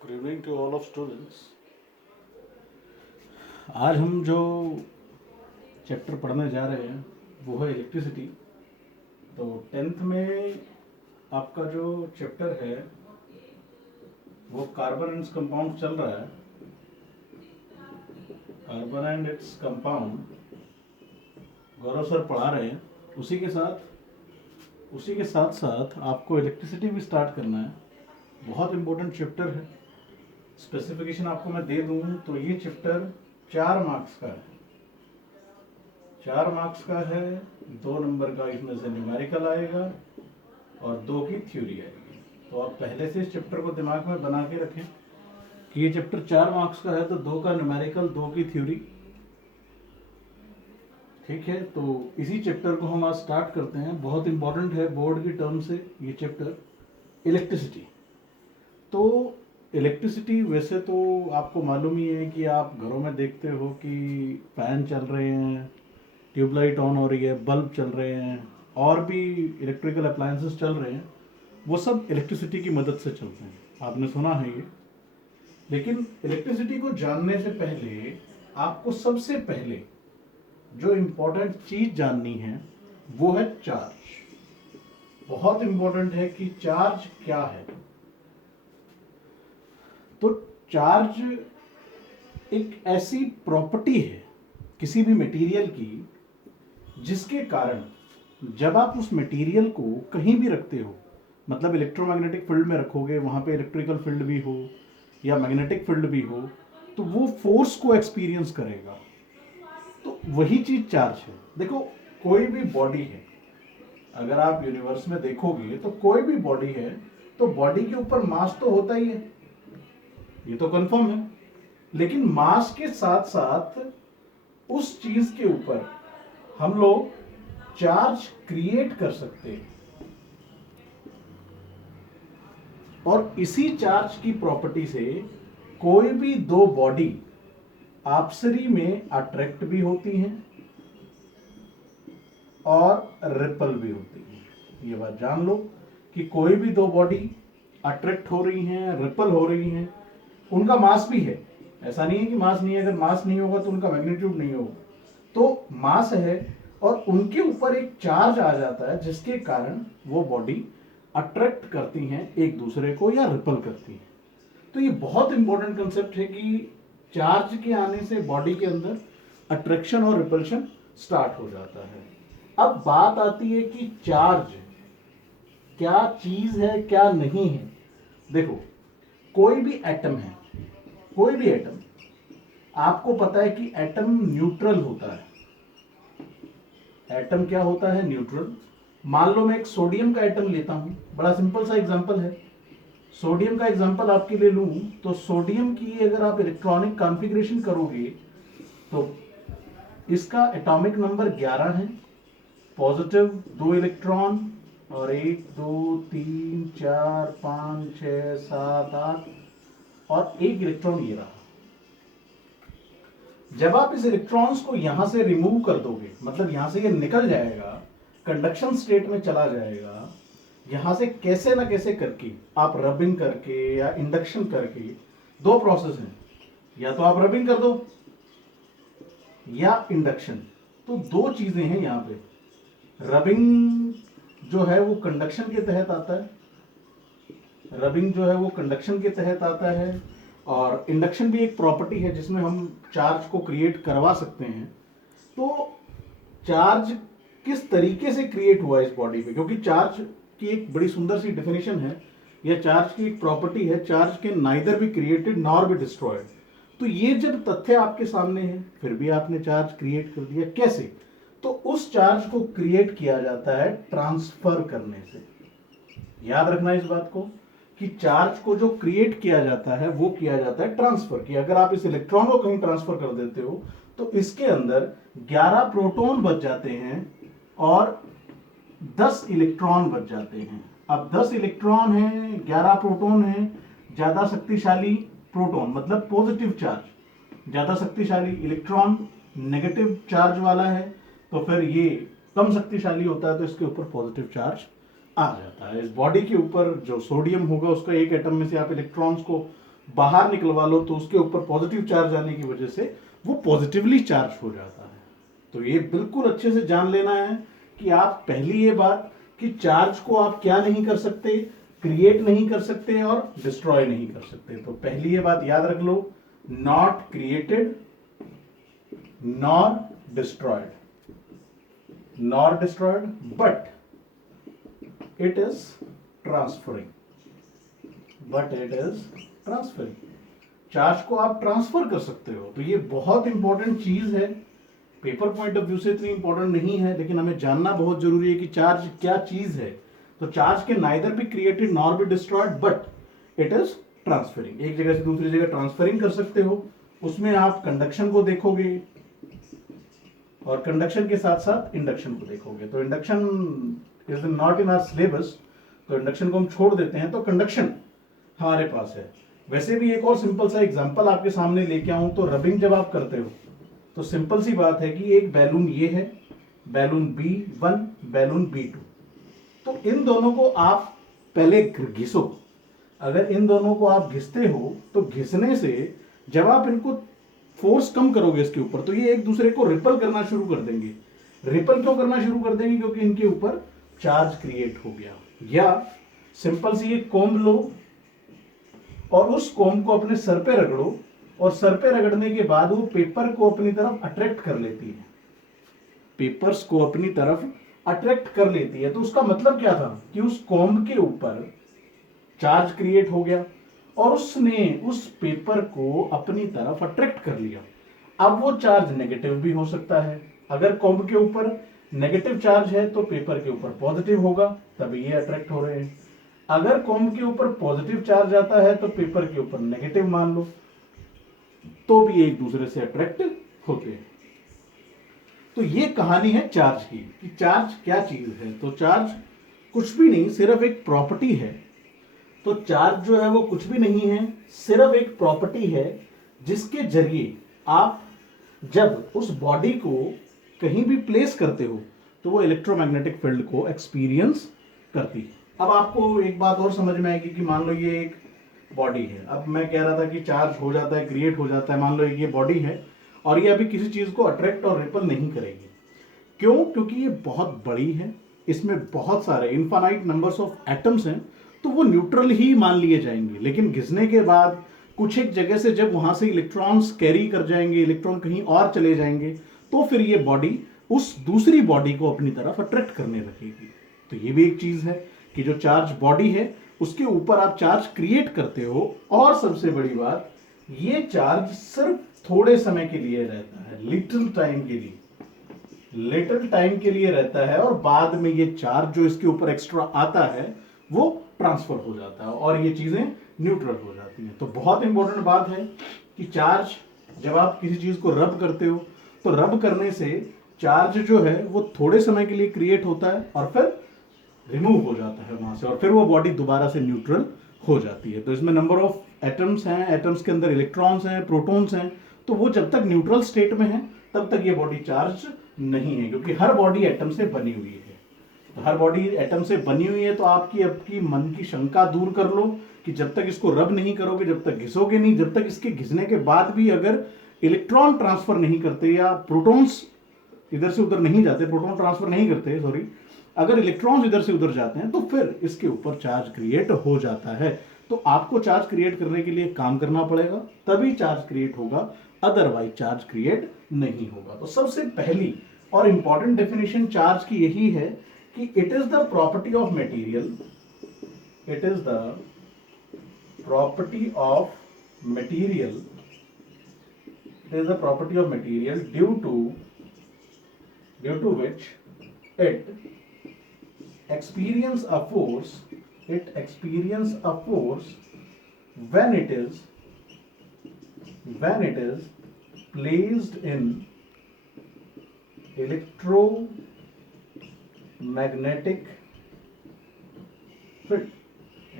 Good evening to all of students. आज हम जो चैप्टर पढ़ने जा रहे हैं वो है इलेक्ट्रिसिटी। तो टेंथ में आपका जो चैप्टर है वो कार्बन एंड कंपाउंड चल रहा है। Carbon and its compound Gaurav sir पढ़ा रहे हैं। उसी के साथ साथ आपको इलेक्ट्रिसिटी भी स्टार्ट करना है। बहुत इंपॉर्टेंट चैप्टर है। स्पेसिफिकेशन आपको मैं दे दूं तो ये चैप्टर 4 मार्क्स का है। 4 मार्क्स का है। 2 नंबर का इसमें से न्यूमेरिकल आएगा और 2 की थ्योरी आएगी। तो आप पहले से इस चैप्टर को दिमाग में बना के रखें कि ये चैप्टर 4 मार्क्स का है, तो 2 का न्यूमेरिकल, 2 की थ्योरी। ठीक है, तो इसी चैप्टर को हम आज स्टार्ट करते हैं। बहुत इंपॉर्टेंट है बोर्ड की टर्म से ये चैप्टर, इलेक्ट्रिसिटी। तो इलेक्ट्रिसिटी वैसे तो आपको मालूम ही है कि आप घरों में देखते हो कि फैन चल रहे हैं, ट्यूबलाइट ऑन हो रही है, बल्ब चल रहे हैं, और भी इलेक्ट्रिकल अप्लायंसेस चल रहे हैं। वो सब इलेक्ट्रिसिटी की मदद से चलते हैं, आपने सुना है ये। लेकिन इलेक्ट्रिसिटी को जानने से पहले आपको सबसे पहले जो इम्पोर्टेंट चीज जाननी है वो है चार्ज। बहुत इंपॉर्टेंट है कि चार्ज क्या है। तो चार्ज एक ऐसी प्रॉपर्टी है किसी भी मटेरियल की जिसके कारण जब आप उस मटेरियल को कहीं भी रखते हो, मतलब इलेक्ट्रोमैग्नेटिक फील्ड में रखोगे, वहां पे इलेक्ट्रिकल फील्ड भी हो या मैग्नेटिक फील्ड भी हो, तो वो फोर्स को एक्सपीरियंस करेगा। तो वही चीज चार्ज है। देखो, कोई भी बॉडी है, अगर आप यूनिवर्स में देखोगे तो कोई भी बॉडी है तो बॉडी के ऊपर मास तो होता ही है, ये तो कंफर्म है। लेकिन मास के साथ साथ उस चीज के ऊपर हम लोग चार्ज क्रिएट कर सकते हैं, और इसी चार्ज की प्रॉपर्टी से कोई भी दो बॉडी आपसरी में अट्रैक्ट भी होती हैं और रिपल भी होती हैं। ये बात जान लो कि कोई भी दो बॉडी अट्रैक्ट हो रही हैं, रिपल हो रही हैं, उनका मास भी है। ऐसा नहीं है कि मास नहीं है। अगर मास नहीं होगा तो उनका मैग्नीट्यूड नहीं होगा। तो मास है और उनके ऊपर एक चार्ज आ जाता है जिसके कारण वो बॉडी अट्रैक्ट करती हैं एक दूसरे को या रिपल करती हैं। तो ये बहुत इंपॉर्टेंट कंसेप्ट है कि चार्ज के आने से बॉडी के अंदर अट्रैक्शन और रिपल्शन स्टार्ट हो जाता है। अब बात आती है कि चार्ज क्या चीज है क्या नहीं है। देखो, कोई भी एटम है, कोई भी एटम, आपको पता है कि एटम न्यूट्रल होता है। एटम क्या होता है? न्यूट्रल। मान लो मैं एक सोडियम का एटम लेता हूं, बड़ा सिंपल सा एग्जांपल है। सोडियम का एग्जांपल आपके लिए लूं तो सोडियम की अगर आप इलेक्ट्रॉनिक कॉन्फ़िगरेशन करोगे तो इसका एटॉमिक नंबर 11 है, पॉजिटिव 2 इलेक्ट्रॉन, और 1 2 3 4 5 6 7 8 और 1 इलेक्ट्रॉन ये रहा। जब आप इस इलेक्ट्रॉन्स को यहां से रिमूव कर दोगे, मतलब यहां से ये निकल जाएगा, कंडक्शन स्टेट में चला जाएगा, यहां से कैसे ना कैसे करके, आप रबिंग करके या इंडक्शन करके, दो प्रोसेस हैं, या तो आप रबिंग कर दो या इंडक्शन। तो दो चीजें हैं यहां पे। रबिंग जो है वो कंडक्शन के तहत आता है, रबिंग जो है वो कंडक्शन के तहत आता है, और इंडक्शन भी एक प्रॉपर्टी है जिसमें हम चार्ज को क्रिएट करवा सकते हैं। तो चार्ज किस तरीके से क्रिएट हुआ इस बॉडी पे, क्योंकि चार्ज की एक बड़ी सुंदर सी डेफिनेशन है, यह चार्ज की एक प्रॉपर्टी है, चार्ज के neither be created nor be destroyed. तो ये जब तथ्य आपके सामने है, फिर भी आपने चार्ज क्रिएट कर दिया, कैसे? तो उस चार्ज को क्रिएट किया जाता है ट्रांसफर करने से। याद रखना इस बात को कि चार्ज को जो क्रिएट किया जाता है वो किया जाता है ट्रांसफर। कि अगर आप इस इलेक्ट्रॉन को कहीं ट्रांसफर कर देते हो तो इसके अंदर 11 प्रोटॉन बच जाते हैं और 10 इलेक्ट्रॉन बच जाते हैं। अब 10 इलेक्ट्रॉन हैं, 11 प्रोटॉन हैं, ज्यादा शक्तिशाली प्रोटॉन मतलब पॉजिटिव चार्ज, ज्यादा शक्तिशाली इलेक्ट्रॉन नेगेटिव चार्ज वाला है, तो फिर ये कम शक्तिशाली होता है तो इसके ऊपर पॉजिटिव चार्ज आ जाता है। इस बॉडी के ऊपर जो सोडियम होगा उसका एक एटम में से आप इलेक्ट्रॉन्स को बाहर निकलवा लो तो उसके ऊपर पॉजिटिव चार्ज आने की वजह से वो पॉजिटिवली चार्ज हो जाता है। तो ये बिल्कुल अच्छे से जान लेना है कि आप पहली ये बात कि चार्ज को आप क्या नहीं कर सकते, क्रिएट नहीं कर सकते और डिस्ट्रॉय नहीं कर सकते। तो पहली ये बात याद रख लो, not created nor destroyed, nor destroyed, but it is transferring, but it is transferring. Charge को आप ट्रांसफर कर सकते हो। तो ये बहुत इंपॉर्टेंट चीज है, पेपर पॉइंट ऑफ व्यू से इतनी इंपॉर्टेंट नहीं है, लेकिन हमें जानना बहुत जरूरी है कि चार्ज क्या चीज है। तो चार्ज के neither be created nor be destroyed, but it is transferring. एक जगह से दूसरी जगह ट्रांसफरिंग कर सकते हो। उसमें आप कंडक्शन को देखोगे और कंडक्शन के साथ साथ इंडक्शन को देखोगे। तो induction is not in our syllabus, तो इंडक्शन को हम छोड़ देते हैं। तो कंडक्शन हमारे पास है। वैसे भी एक और सिंपल सा एग्जांपल आपके सामने लेके आऊं तो रबिंग जब आप करते हो तो सिंपल सी बात है कि एक बैलून ये है, बैलून B1, बैलून B2। तो इन दोनों को आप पहले घिसो। अगर इन दोनों को आप घिसते हो तो घिसने से जब आप इनको फोर्स कम करोगे इसके ऊपर तो ये एक दूसरे को रिपल करना शुरू कर देंगे। रिपल क्यों करना शुरू कर देंगे? क्योंकि इनके ऊपर चार्ज क्रिएट हो गया। या सिंपल सी एक कॉम्ब लो और उस कॉम्ब को अपने सर पे रगड़ो और सर पे रगड़ने के बाद वो पेपर को अपनी तरफ अट्रैक्ट कर लेती है, पेपर्स को अपनी तरफ अट्रैक्ट कर लेती है। तो उसका मतलब क्या था कि उस कॉम्ब के ऊपर चार्ज क्रिएट हो गया और उसने उस पेपर को अपनी तरफ अट्रैक्ट कर लिया। अब वो चार्ज नेगेटिव भी हो सकता है। अगर कॉम्ब के ऊपर नेगेटिव चार्ज है तो पेपर के ऊपर पॉजिटिव होगा, तभी ये अट्रैक्ट हो रहे हैं। अगर कॉम्ब के ऊपर पॉजिटिव चार्ज आता है तो पेपर के ऊपर नेगेटिव मान लो, तो भी एक दूसरे से अट्रैक्ट होते हैं। तो ये कहानी है चार्ज की कि चार्ज क्या चीज है। तो चार्ज कुछ भी नहीं, सिर्फ एक प्रॉपर्टी है। तो चार्ज जो है वो कुछ भी नहीं है, सिर्फ एक प्रॉपर्टी है जिसके जरिए आप जब उस बॉडी को कहीं भी प्लेस करते हो तो वो इलेक्ट्रोमैग्नेटिक फील्ड को एक्सपीरियंस करती है। अब आपको एक बात और समझ में आएगी कि मान लो ये एक बॉडी है। अब मैं कह रहा था कि चार्ज हो जाता है, क्रिएट हो जाता है। मान लो ये बॉडी है और ये अभी किसी चीज को अट्रैक्ट और रिपल नहीं करेगी। क्यों? क्योंकि ये बहुत बड़ी है, इसमें बहुत सारे इनफाइनाइट नंबर्स ऑफ एटम्स हैं, तो वो न्यूट्रल ही मान लिए जाएंगे। लेकिन घिसने के बाद कुछ एक जगह से जब वहां से इलेक्ट्रॉन्स कैरी कर जाएंगे, इलेक्ट्रॉन कहीं और चले जाएंगे, तो फिर ये बॉडी उस दूसरी बॉडी को अपनी तरफ अट्रैक्ट करने लगेगी। तो ये भी एक चीज है कि जो चार्ज बॉडी है उसके ऊपर आप चार्ज क्रिएट करते हो। और सबसे बड़ी बात, ये चार्ज सिर्फ थोड़े समय के लिए रहता है, लिटिल टाइम के लिए, लिटिल टाइम के लिए रहता है। और बाद में ये चार्ज जो इसके ऊपर एक्स्ट्रा आता है वो ट्रांसफर हो जाता है और ये चीजें न्यूट्रल हो जाती हैं। तो बहुत इंपॉर्टेंट बात है कि चार्ज जब आप किसी चीज को रब करते हो तो रब करने से चार्ज जो है वो थोड़े समय के लिए क्रिएट होता है और फिर रिमूव हो जाता है वहां से, और फिर वो बॉडी दोबारा से न्यूट्रल हो जाती है। तो इसमें नंबर ऑफ एटम्स हैं, एटम्स के अंदर इलेक्ट्रॉन्स हैं, प्रोटॉन्स हैं। तो वो जब तक न्यूट्रल स्टेट में है तब तक ये बॉडी चार्ज नहीं है, क्योंकि हर बॉडी एटम से बनी हुई है। तो हर बॉडी एटम से बनी हुई है। तो आपकी मन की शंका दूर कर लो कि जब तक इसको रब नहीं करोगे, जब तक घिसोगे नहीं, जब तक इसके घिसने के बाद भी अगर इलेक्ट्रॉन ट्रांसफर नहीं करते या प्रोटॉन्स इधर से उधर नहीं जाते, प्रोटॉन ट्रांसफर नहीं करते, सॉरी, अगर इलेक्ट्रॉन्स इधर से उधर जाते हैं तो फिर इसके ऊपर चार्ज क्रिएट हो जाता है। तो आपको चार्ज क्रिएट करने के लिए काम करना पड़ेगा, तभी चार्ज क्रिएट होगा, अदरवाइज चार्ज क्रिएट नहीं होगा। तो सबसे पहली और इंपॉर्टेंट डेफिनेशन चार्ज की यही है कि it is the property of material, it is the property of material, it is the property of material due to which it experience a force when it is placed in electromagnetic field।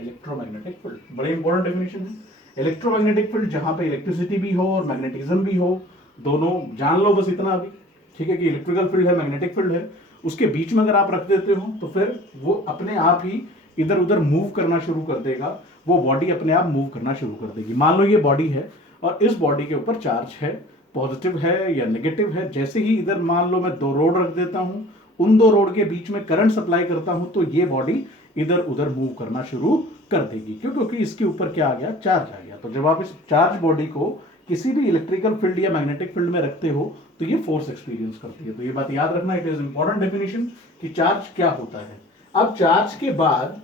Electromagnetic field बड़ी important definition है। Electromagnetic field जहां पे electricity भी हो और magnetism भी हो, दोनों जान लो बस इतना अभी, ठीक है, कि इलेक्ट्रिकल फील्ड है, मैग्नेटिक फील्ड है, उसके बीच में अगर आप रख देते हो तो फिर वो अपने आप ही इधर उधर मूव करना शुरू कर देगा, वो बॉडी अपने आप मूव करना शुरू कर देगी। मान लो ये बॉडी है और इस बॉडी के ऊपर चार्ज है, पॉजिटिव है या नेगेटिव है। जैसे ही इधर मान लो मैं 2 रोड रख देता हूं, उन 2 रोड के बीच में करंट सप्लाई करता हूं, तो ये बॉडी इधर उधर मूव करना शुरू कर देगी। क्यों? क्योंकि इसके ऊपर क्या आ गया? चार्ज आ गया। तो जब आप इस चार्ज बॉडी को किसी भी इलेक्ट्रिकल फील्ड या मैग्नेटिक फील्ड में रखते हो तो ये फोर्स एक्सपीरियंस करती है। तो ये बात याद रखना, इट इज इंपॉर्टेंट डेफिनेशन कि चार्ज क्या होता है। अब चार्ज के बाद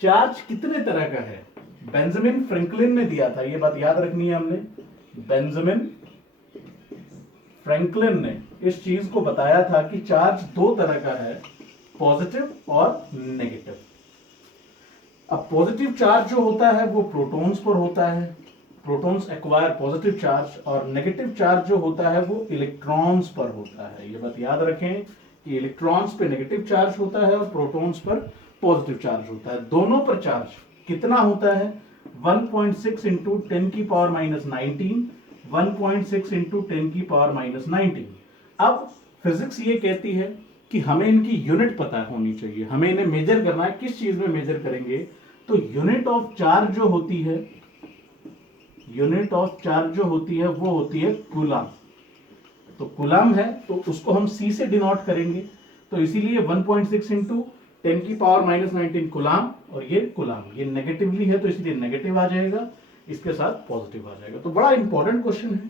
चार्ज कितने तरह का है, बेंजामिन फ्रैंकलिन ने दिया था, ये बात याद रखनी है हमने। बेंजामिन फ्रैंकलिन ने इस चीज को बताया था कि चार्ज 2 तरह का है, पॉजिटिव और नेगेटिव। अब पॉजिटिव चार्ज जो होता है वो प्रोटॉन्स पर होता है, प्रोटॉन्स एक्वायर पॉजिटिव चार्ज, और नेगेटिव चार्ज जो होता है वो इलेक्ट्रॉन्स पर होता है। ये बात याद रखें कि इलेक्ट्रॉन्स पे नेगेटिव चार्ज होता है और प्रोटॉन्स पर पॉजिटिव चार्ज होता है। दोनों पर चार्ज कितना होता है? 1.6 इंटू 10 की पावर माइनस 19, 1.6 इंटू 10 की पावर माइनस 19। अब फिजिक्स ये कहती है कि हमें इनकी यूनिट पता होनी चाहिए, हमें इन्हें मेजर करना है। किस चीज में मेजर करेंगे? तो यूनिट ऑफ चार्ज जो होती है, यूनिट ऑफ चार्ज जो होती है वो होती है कूलम। तो कूलम है तो उसको हम C से डिनोट करेंगे, तो इसीलिए 1.6 इंटू 10 की पावर माइनस 19 कूलम, और ये कूलम ये नेगेटिवली है तो इसलिए नेगेटिव आ जाएगा, इसके साथ पॉजिटिव आ जाएगा। तो बड़ा इंपॉर्टेंट क्वेश्चन है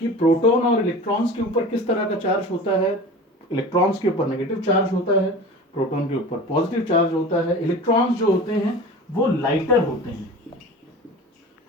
कि प्रोटॉन और इलेक्ट्रॉन्स के ऊपर किस तरह का चार्ज होता है। इलेक्ट्रॉन्स के ऊपर नेगेटिव चार्ज होता है, प्रोटॉन के ऊपर पॉजिटिव चार्ज होता है। इलेक्ट्रॉन्स जो होते हैं वो लाइटर होते हैं,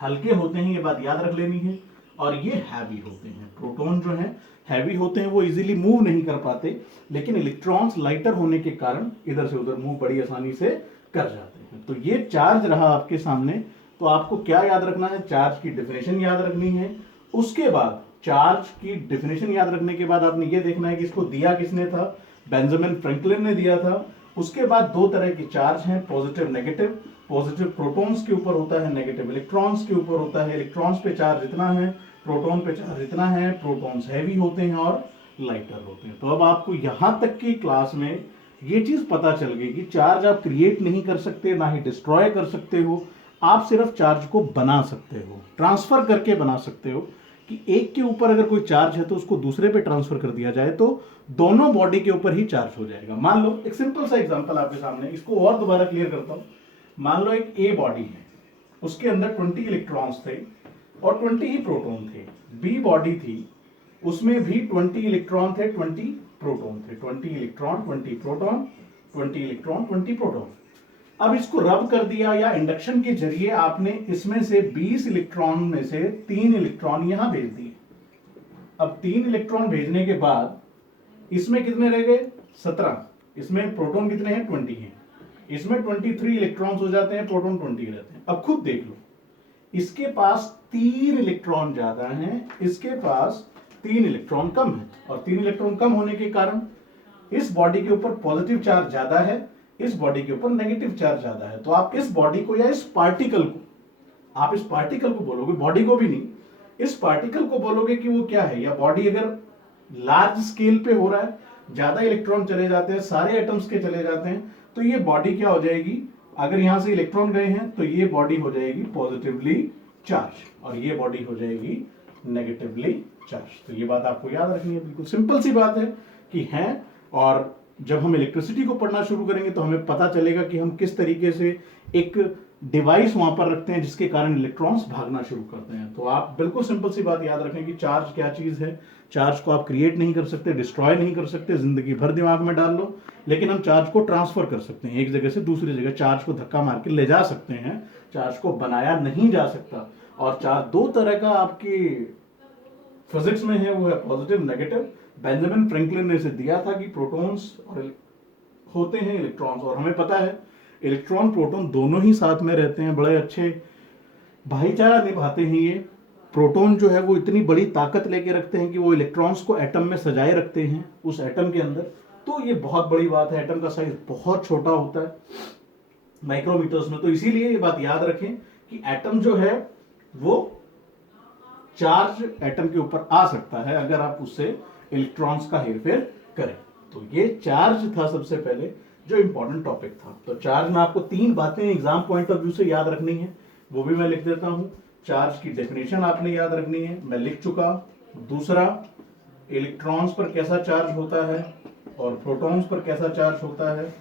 हल्के होते हैं, ये बात याद रख लेनी है, और ये हैवी होते हैं। प्रोटॉन जो है हैवी होते हैं, वो इजीली मूव नहीं कर पाते, लेकिन इलेक्ट्रॉन्स लाइटर होने के कारण इधर से उधर मूव बड़ी आसानी से कर जाते हैं। तो ये चार्ज रहा आपके सामने। तो आपको क्या याद रखना है? चार्ज की डेफिनेशन याद रखनी है। उसके बाद चार्ज की डेफिनेशन याद रखने के बाद आपने ये देखना है कि इसको दिया किसने था? बेंजामिन फ्रैंकलिन ने दिया था। उसके बाद 2 तरह के चार्ज हैं, पॉजिटिव नेगेटिव। पॉजिटिव प्रोटॉन्स के ऊपर होता है, नेगेटिव इलेक्ट्रॉन्स के ऊपर होता है। इलेक्ट्रॉन्स पे चार्ज इतना है, प्रोटॉन पे चार्ज इतना है। प्रोटॉन्स हैवी होते हैं और लाइटर होते हैं। तो अब आपको यहां तक की क्लास में ये चीज पता चल गई कि चार्ज आप क्रिएट नहीं कर सकते, ना ही डिस्ट्रॉय कर सकते हो। आप सिर्फ चार्ज को बना सकते हो, ट्रांसफर करके बना सकते हो। कि एक के ऊपर अगर कोई चार्ज है तो उसको दूसरे पे ट्रांसफर कर दिया जाए तो दोनों बॉडी के ऊपर ही चार्ज हो जाएगा। मान लो एक सिंपल सा एग्जांपल आपके सामने, इसको और दोबारा क्लियर करता हूं। मान लो एक ए बॉडी है, उसके अंदर 20 इलेक्ट्रॉन्स थे और 20 ही प्रोटॉन थे। बी बॉडी थी, उसमें भी 20 इलेक्ट्रॉन थे, 20 प्रोटॉन थे। 20 इलेक्ट्रॉन 20 प्रोटॉन, 20 इलेक्ट्रॉन 20 प्रोटॉन। अब इसको रब कर दिया या इंडक्शन के जरिए आपने इसमें से 20 इलेक्ट्रॉन में से 3 इलेक्ट्रॉन यहां भेज दिए। अब 3 इलेक्ट्रॉन भेजने के बाद इसमें कितने रह गए? 17। इसमें प्रोटॉन कितने हैं? 20 हैं। इसमें 23 इलेक्ट्रॉन्स हो जाते हैं, प्रोटॉन 20 रहते हैं। अब खुद देख लो, इसके पास 3 इलेक्ट्रॉन ज्यादा हैं, इसके पास 3 इलेक्ट्रॉन कम है, और 3 इलेक्ट्रॉन कम होने के कारण इस बॉडी के ऊपर पॉजिटिव चार्ज ज्यादा है, इस बॉडी के ऊपर नेगेटिव चार्ज ज्यादा है। तो आप इस बॉडी को या इस पार्टिकल को, आप इस पार्टिकल को बोलोगे, बॉडी को भी नहीं, इस पार्टिकल को बोलोगे कि वो क्या है। या बॉडी अगर लार्ज स्केल पे हो रहा है, ज्यादा इलेक्ट्रॉन चले जाते हैं, सारे एटम्स के चले जाते हैं, तो ये बॉडी क्या हो जाएगी? अगर यहां से इलेक्ट्रॉन गए हैं तो ये बॉडी हो जाएगी पॉजिटिवली चार्ज, और ये बॉडी हो जाएगी नेगेटिवली चार्ज। तो ये बात आपको याद रखनी है, बिल्कुल सिंपल सी बात है कि है। और जब हम इलेक्ट्रिसिटी को पढ़ना शुरू करेंगे तो हमें पता चलेगा कि हम किस तरीके से एक डिवाइस वहां पर रखते हैं जिसके कारण इलेक्ट्रॉन्स भागना शुरू करते हैं। तो आप बिल्कुल सिंपल सी बात याद रखें कि चार्ज क्या चीज है। चार्ज को आप क्रिएट नहीं कर सकते, डिस्ट्रॉय नहीं कर सकते, जिंदगी भर दिमाग में डाल लो, लेकिन हम चार्ज को ट्रांसफर कर सकते हैं एक जगह से दूसरी जगह। चार्ज को धक्का मार के ले जा सकते हैं, चार्ज को बनाया नहीं जा सकता। और चार्ज 2 तरह का आपकी फिजिक्स में है, वो है पॉजिटिव नेगेटिव। बेंजामिन फ्रैंकलिन ने इसे दिया था कि प्रोटॉन्स और होते हैं इलेक्ट्रॉन्स, और हमें पता है इलेक्ट्रॉन प्रोटॉन दोनों ही साथ में रहते हैं, बड़े अच्छे भाईचारा निभाते हैं। ये प्रोटॉन जो है वो इतनी बड़ी ताकत लेके रखते हैं कि वो इलेक्ट्रॉन्स को एटम में सजाए रखते हैं उस एटम के अंदर। तो ये बहुत बड़ी बात है, एटम का साइज बहुत छोटा होता है माइक्रोमीटर्स में। तो इसीलिए ये बात याद रखें कि एटम जो है वो चार्ज एटम के ऊपर आ सकता है अगर आप उससे इलेक्ट्रॉन्स का हेरफेर करें। तो ये चार्ज था सबसे पहले। जो इंपॉर्टेंट टॉपिक था। तो चार्ज में आपको 3 बातें एग्जाम पॉइंट ऑफ व्यू से याद रखनी है, वो भी मैं लिख देता हूं। चार्ज की डेफिनेशन आपने याद रखनी है, मैं लिख चुका। दूसरा, इलेक्ट्रॉन्स पर कैसा चार्ज होता है और प्रोटॉन्स पर कैसा चार्ज होता है।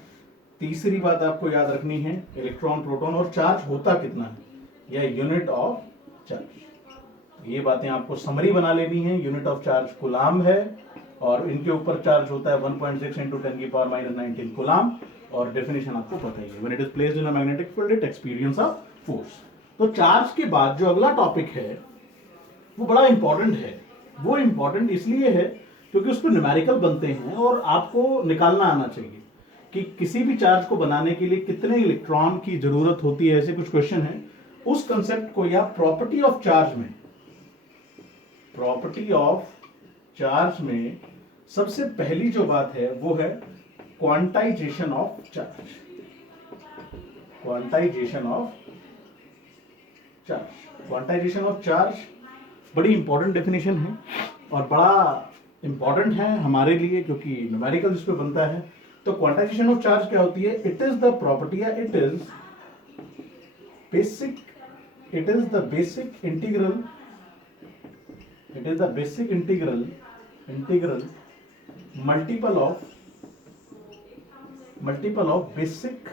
तीसरी बात आपको याद रखनी है, इलेक्ट्रॉन, प्रोटॉन और चार्ज होता कितना है, या यूनिट ऑफ चार्ज। ये बातें आपको समरी बना लेनी है। यूनिट ऑफ चार्ज कूलाम है और इनके ऊपर चार्ज होता है 1.6 इंटू 10 की पावर माइनस 19 कूलाम, और डेफिनेशन आपको पता ही है, when it is placed in a magnetic field it experience of force. तो चार्ज के बाद जो अगला टॉपिक है वो बड़ा इंपॉर्टेंट है। वो इंपॉर्टेंट इसलिए है क्योंकि उस पर न्यूमेरिकल बनते हैं और आपको निकालना आना चाहिए कि किसी भी चार्ज को बनाने के लिए कितने इलेक्ट्रॉन की जरूरत होती है, ऐसे कुछ क्वेश्चन है। उस कंसेप्ट को, या प्रॉपर्टी ऑफ चार्ज में, प्रॉपर्टी ऑफ चार्ज में सबसे पहली जो बात है वो है quantization of charge. Quantization of charge, quantization of charge बड़ी इंपॉर्टेंट डेफिनेशन है और बड़ा इंपॉर्टेंट है हमारे लिए क्योंकि न्यूमेरिकल जिस पे बनता है। तो क्वांटाइजेशन ऑफ चार्ज क्या होती है? इट इज द प्रॉपर्टी, या it is basic, it is the basic integral, it is the basic integral multiple of basic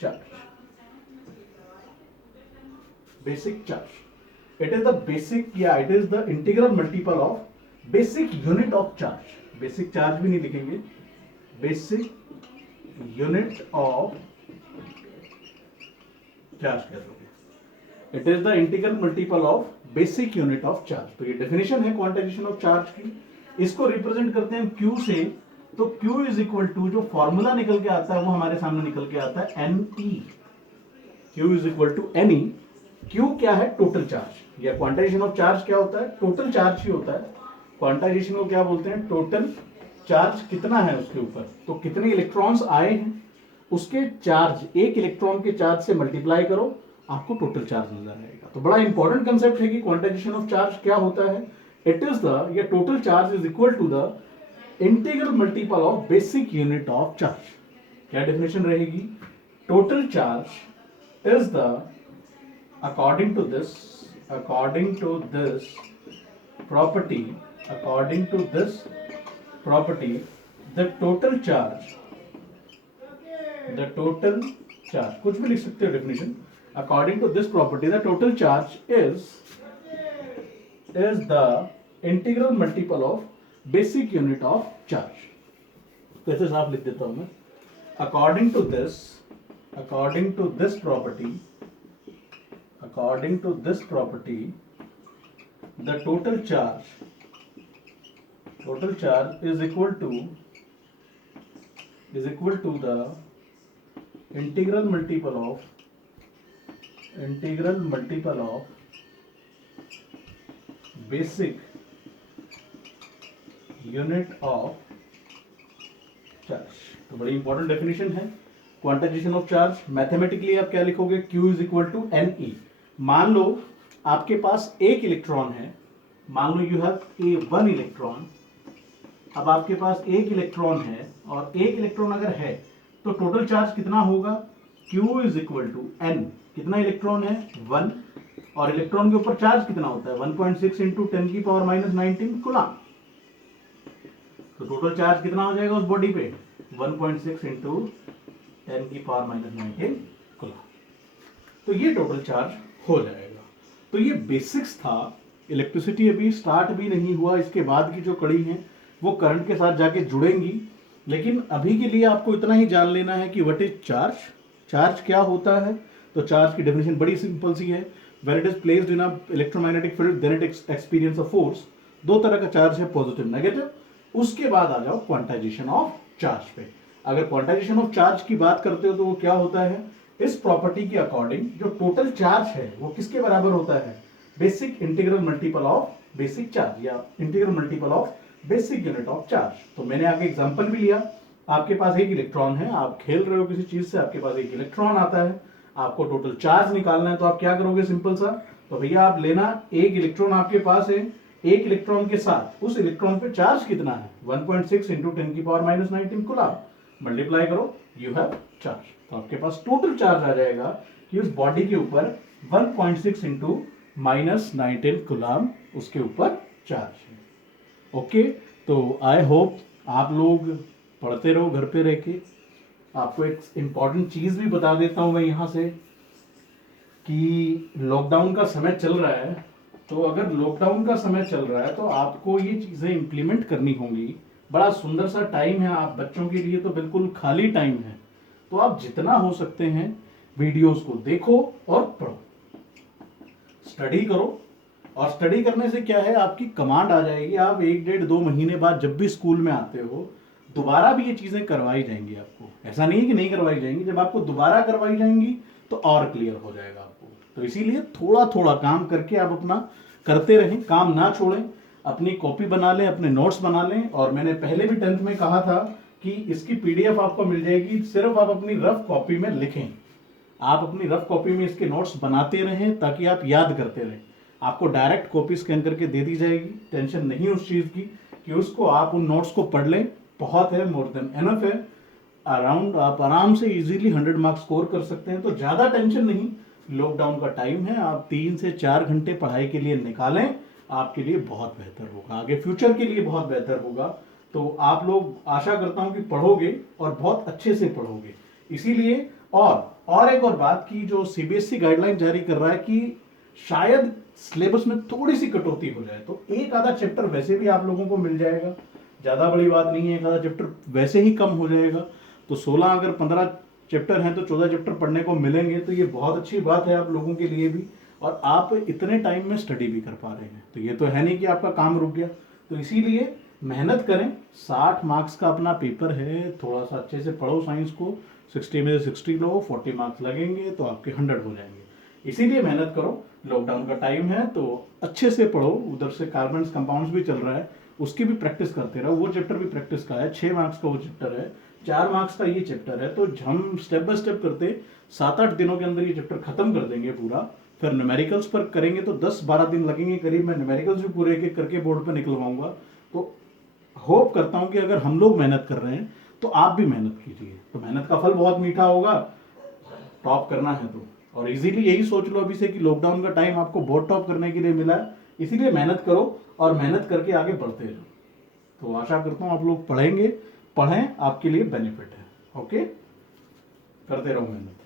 charge, basic charge. It is the basic, या it is the integral multiple of basic unit of charge. Basic charge भी नहीं लिखेंगे, basic unit of charge कह दोगे। It is the integral multiple of basic unit of charge. तो ये definition है quantization of charge की। इसको रिप्रेजेंट करते हैं Q से, तो Q इज इक्वल टू, जो फॉर्मूला निकल के आता है वो हमारे सामने निकल के आता है Ne। Q is equal to Ne। Q क्या है? Total charge. या क्वांटाइजेशन ऑफ चार्ज क्या होता है? टोटल चार्ज ही होता है। क्वांटाइजेशन को क्या बोलते हैं? टोटल चार्ज कितना है उसके ऊपर, तो कितने इलेक्ट्रॉन्स आए हैं उसके चार्ज, एक इलेक्ट्रॉन के चार्ज से मल्टीप्लाई करो, आपको टोटल चार्ज नजर आएगा। तो बड़ा इंपॉर्टेंट कंसेप्ट है कि क्वांटाइजेशन ऑफ चार्ज क्या होता है। इट इज द, या total charge is equal to the integral multiple of basic unit of charge. क्या डेफिनेशन रहेगी? Total charge is the, according to this property, the total charge, कुछ भी लिख सकते हो definition. according to this property the total charge is the integral multiple of basic unit of charge। तो ऐसे साफ लिख देता हूं मैं। according to this property the total charge is equal to the integral multiple of basic unit of charge। तो बड़ी important definition है क्वांटाइजेशन ऑफ चार्ज। मैथमेटिकली आप क्या लिखोगे? Q is equal to Ne। मान लो आपके पास एक इलेक्ट्रॉन है, मान लो यू हैव वन इलेक्ट्रॉन। अब आपके पास एक इलेक्ट्रॉन है और एक इलेक्ट्रॉन अगर है तो टोटल चार्ज कितना होगा? Q is equal to N। कितना इलेक्ट्रॉन है? 1। और इलेक्ट्रॉन के ऊपर चार्ज कितना होता है? 1.6 इंटू 10 की पावर माइनस 19 कूलम। तो टोटल चार्ज कितना हो जाएगा उस बॉडी पे? 1.6 इंटू 10 की पावर माइनस 19 कूलम। तो ये टोटल चार्ज हो जाएगा। तो ये बेसिक्स था। इलेक्ट्रिसिटी अभी स्टार्ट भी नहीं हुआ, इसके बाद की जो कड़ी है वो करंट के साथ जाके जुड़ेंगी। लेकिन अभी के लिए आपको इतना ही जान लेना है कि व्हाट इज चार्ज, चार्ज क्या होता है। तो चार्ज की डेफिनेशन बड़ी सिंपल सी है, when it is placed in a electromagnetic field then it experience a force. दो तरह का चार्ज है, पॉजिटिव नेगेटिव। उसके बाद आ जाओ क्वांटाइजेशन ऑफ चार्ज पे। अगर क्वांटाइजेशन ऑफ चार्ज की बात करते हो तो वो क्या होता है? इस प्रॉपर्टी के अकॉर्डिंग जो टोटल चार्ज है वो किसके बराबर होता है? Basic integral multiple of basic charge, या integral multiple of basic unit of charge. तो मैंने आगे एग्जांपल भी लिया। आपके पास एक इलेक्ट्रॉन है, आप खेल रहे हो किसी चीज से, आपके पास एक इलेक्ट्रॉन आता है, आपको टोटल चार्ज निकालना है। तो आप क्या करोगे? सिंपल सा, तो भैया आप लेना, एक इलेक्ट्रॉन आपके पास है, एक इलेक्ट्रॉन के साथ उस इलेक्ट्रॉन पे चार्ज कितना है? 1.6 इंटू 10 की पावर माइनस 19 कूलम। मल्टीप्लाई करो, यू हैव चार्ज। तो आपके पास टोटल चार्ज आ जाएगा कि उस बॉडी के ऊपर 1.6 इंटू -19 कूलम उसके ऊपर चार्ज है। ओके, तो आई होप आप लोग पढ़ते रहो घर पे रह के। आपको एक इम्पॉर्टेंट चीज भी बता देता हूं मैं यहां से कि लॉकडाउन का समय चल रहा है, तो अगर लॉकडाउन का समय चल रहा है तो आपको ये चीजें इंप्लीमेंट करनी होंगी। बड़ा सुंदर सा टाइम है, आप बच्चों के लिए तो बिल्कुल खाली टाइम है, तो आप जितना हो सकते हैं वीडियोस को देखो और पढ़ो, स्टडी करो। और स्टडी करने से क्या है, आपकी कमांड आ जाएगी। आप 1 डेढ़ 2 महीने बाद जब भी स्कूल में आते हो दोबारा भी ये चीजें करवाई जाएंगी आपको, ऐसा नहीं है कि नहीं करवाई जाएंगी। जब आपको दोबारा करवाई जाएंगी तो और क्लियर हो जाएगा आपको। तो इसीलिए थोड़ा थोड़ा काम करके आप अपना करते रहें, काम ना छोड़ें, अपनी कॉपी बना लें, अपने नोट्स बना लें। और मैंने पहले भी 10th में कहा था कि इसकी PDF आपको मिल जाएगी, सिर्फ आप अपनी रफ कॉपी में लिखें। आप अपनी रफ कॉपी में इसके नोट्स बनाते रहें ताकि आप याद करते रहें। आपको डायरेक्ट कॉपी स्कैन करके दे दी जाएगी, टेंशन नहीं उस चीज की कि उसको आप उन नोट्स को पढ़ लें, बहुत है, मोर देन एनफ है। अराउंड आप आराम से इजीली 100 मार्क्स स्कोर कर सकते हैं। तो ज्यादा टेंशन नहीं, लॉकडाउन का टाइम है, आप 3 से 4 घंटे पढ़ाई के लिए निकालें, आपके लिए बहुत बेहतर होगा, आगे फ्यूचर के लिए बहुत बेहतर होगा। तो आप लोग, आशा करता हूं कि पढ़ोगे और बहुत अच्छे से पढ़ोगे। इसीलिए और एक और बात की, जो CBSE गाइडलाइन जारी कर रहा है कि शायद सिलेबस में थोड़ी सी कटौती हो जाए, तो एक आधा चैप्टर वैसे भी आप लोगों को मिल जाएगा, ज्यादा बड़ी बात नहीं है, एक आधा चैप्टर वैसे ही कम हो जाएगा। तो 16 अगर 15 चैप्टर हैं तो 14 चैप्टर पढ़ने को मिलेंगे, तो ये बहुत अच्छी बात है आप लोगों के लिए भी। और आप इतने टाइम में स्टडी भी कर पा रहे हैं, तो ये तो है नहीं कि आपका काम रुक गया। तो इसीलिए मेहनत करें, 60 मार्क्स का अपना पेपर है, थोड़ा सा अच्छे से पढ़ो साइंस को, 60 में से 60 लो, 40 मार्क्स लगेंगे तो आपके 100 हो जाएंगे। इसीलिए मेहनत करो, लॉकडाउन का टाइम है तो अच्छे से पढ़ो। उधर से कार्बन्स कंपाउंड्स भी चल रहा है, उसकी भी प्रैक्टिस करते रहो। वो चैप्टर भी प्रैक्टिस का है, 6 मार्क्स का वो चैप्टर है, 4 मार्क्स का ये चैप्टर है। तो हम स्टेप बाय स्टेप करते 7-8 दिनों के अंदर ये चैप्टर खत्म कर देंगे पूरा। फिर न्यूमेरिकल्स पर करेंगे तो 10-12 दिन लगेंगे करीब। मैं न्यूमेरिकल्स भी पूरे एक एक करके बोर्ड पर निकलवाऊंगा। तो होप करता हूं कि अगर हम लोग मेहनत कर रहे हैं तो आप भी मेहनत कीजिए, तो मेहनत का फल बहुत मीठा होगा, टॉप करना है तो। और इजीली यही सोच लो अभी से कि लॉकडाउन का टाइम आपको बहुत टॉप करने के लिए मिला है, इसीलिए मेहनत करो और मेहनत करके आगे बढ़ते रहो। तो आशा करता हूं आप लोग पढ़ेंगे, पढ़ें, आपके लिए बेनिफिट है। ओके, करते रहो मेहनत।